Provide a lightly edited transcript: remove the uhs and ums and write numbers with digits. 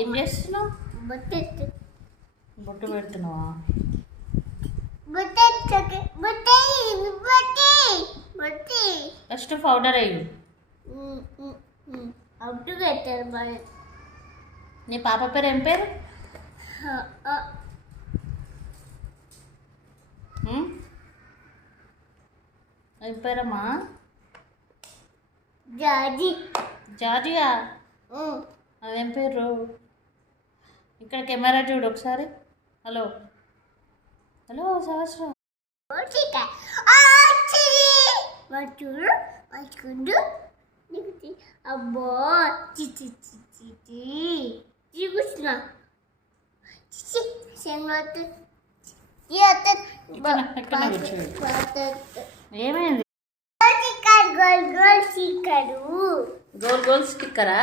ఏం చేస్తున్నావు? బొట్టెట్టు బొట్టు పెడుతున్నావా? బొట్టెట్టు బొట్టే బొట్టే బొట్టే ఫస్ట్ పౌడర్ వేయు. అప్పుడు పెట్టారు మరి. నీ పాప పేరు ఏం పేరు? ఏం పేరమ్మా? జాజి. జాజియా? అదేం పేరు? ఇక్కడ కెమెరా చూడు ఒకసారి. హలో హలో సహస్రం. చూడు చూడు అబ్బో చిచి చిచి చూస్తున్నా ఏమైంది? Goal goal sticker. Goal goal స్టిక్కరా?